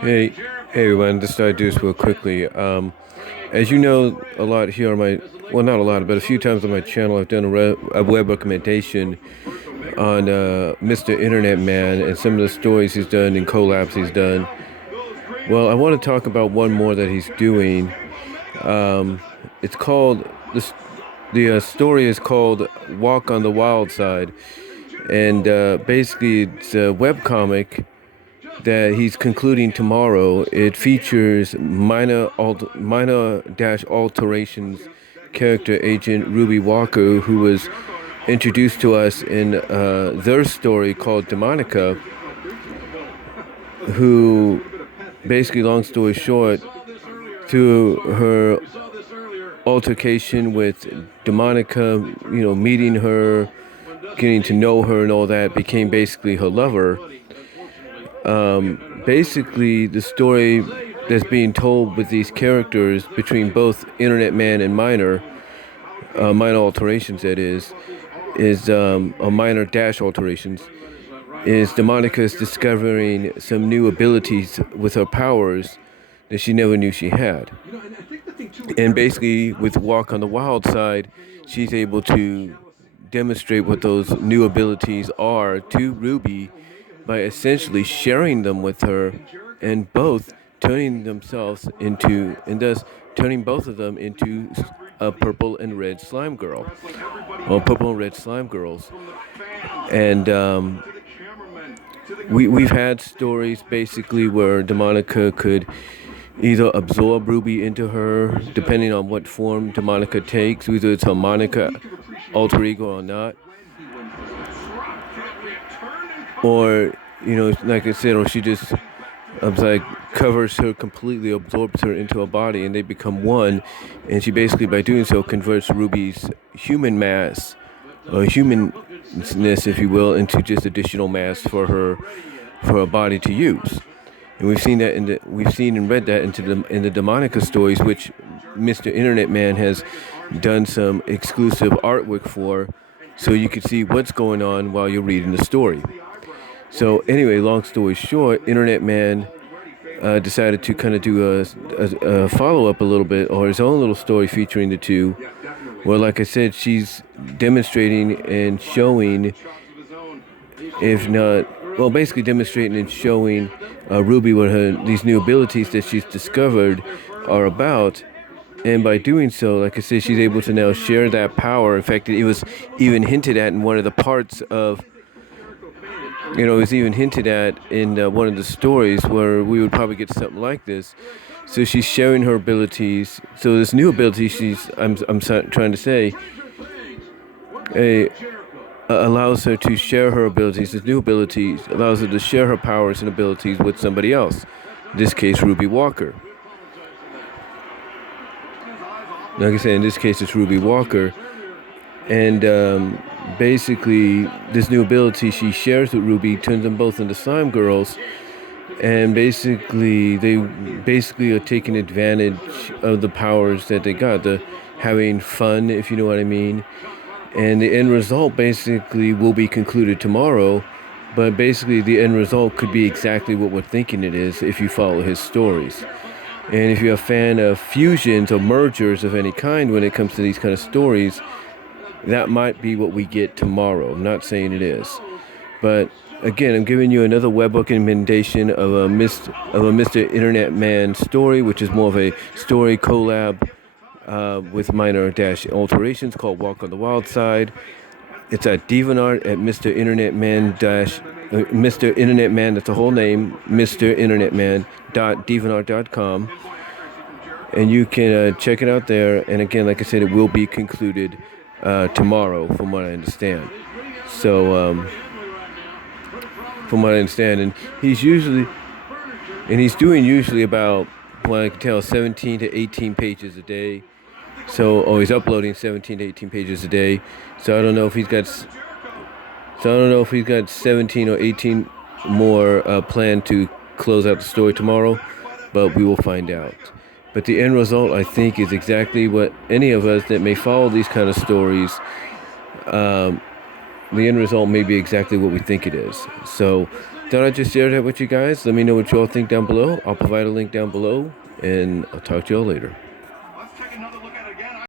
Hey, everyone, just thought I'd do this real quickly. As you know, a lot here on my, well, not a lot, but a few times on my channel, I've done a web recommendation on Mr. Internet Man and some of the stories he's done and collabs he's done. Well, I want to talk about one more that he's doing. It's called, the story is called Walk on the Wild Side. And basically, it's a webcomic that he's concluding tomorrow. It features minor-alterations character agent Ruby Walker, who was introduced to us in their story called Demonica, who basically, long story short, through her altercation with Demonica, meeting her, getting to know her and all that, became basically her lover. Basically, the story that's being told with these characters between both Internet Man and minor alterations, that is a minor dash alterations, is Demonica's discovering some new abilities with her powers that she never knew she had. And basically, with Walk on the Wild Side, she's able to demonstrate what those new abilities are to Ruby by essentially sharing them with her, and both turning themselves into, and thus turning both of them into a purple and red slime girl, or purple and red slime girls. And we've had stories basically where Demonica could either absorb Ruby into her, depending on what form Demonica takes, whether it's harmonica alter ego or not, or like I said, or she just covers her completely, absorbs her into her body, and they become one. And she basically, by doing so, converts Ruby's human mass, or humanness, if you will, into just additional mass for her body to use. And we've seen and read that in the Demonica stories, which Mr. Internet Man has done some exclusive artwork for, so you can see what's going on while you're reading the story. So anyway, long story short, Internet Man decided to kind of do a follow-up a little bit, or his own little story featuring the two. Well, like I said, she's demonstrating and showing, if not, well, basically demonstrating and showing Ruby what these new abilities that she's discovered are about. And by doing so, like I said, she's able to now share that power. In fact, it was even hinted at in one of the parts of, it was even hinted at in one of the stories where we would probably get something like this. So she's sharing her abilities. So this new ability I'm trying to say, allows her to share her abilities. This new ability allows her to share her powers and abilities with somebody else. In this case, Ruby Walker. Like I said, in this case, it's Ruby Walker. And basically, this new ability she shares with Ruby turns them both into slime girls. And basically, they are taking advantage of the powers that they got. The having fun, if you know what I mean. And the end result basically will be concluded tomorrow. But basically, the end result could be exactly what we're thinking it is if you follow his stories. And if you're a fan of fusions or mergers of any kind when it comes to these kind of stories, that might be what we get tomorrow. I'm not saying it is. But again, I'm giving you another web recommendation of a Mr. Internet Man story, which is more of a story collab with minor-alterations called Walk on the Wild Side. It's at DeviantArt at Mr. Internet Man, that's the whole name, MrInternetMan.deviantart.com. And you can check it out there. And again, like I said, it will be concluded tomorrow, from what I understand. So, from what I understand, and he's doing usually about, what I can tell, 17 to 18 pages a day. So, he's uploading 17 to 18 pages a day. So I don't know if he's got 17 or 18 more planned to close out the story tomorrow, but we will find out. But the end result, I think, is exactly what any of us that may follow these kind of stories, the end result may be exactly what we think it is. So thought I'd just share that with you guys. Let me know what you all think down below. I'll provide a link down below, and I'll talk to you all later.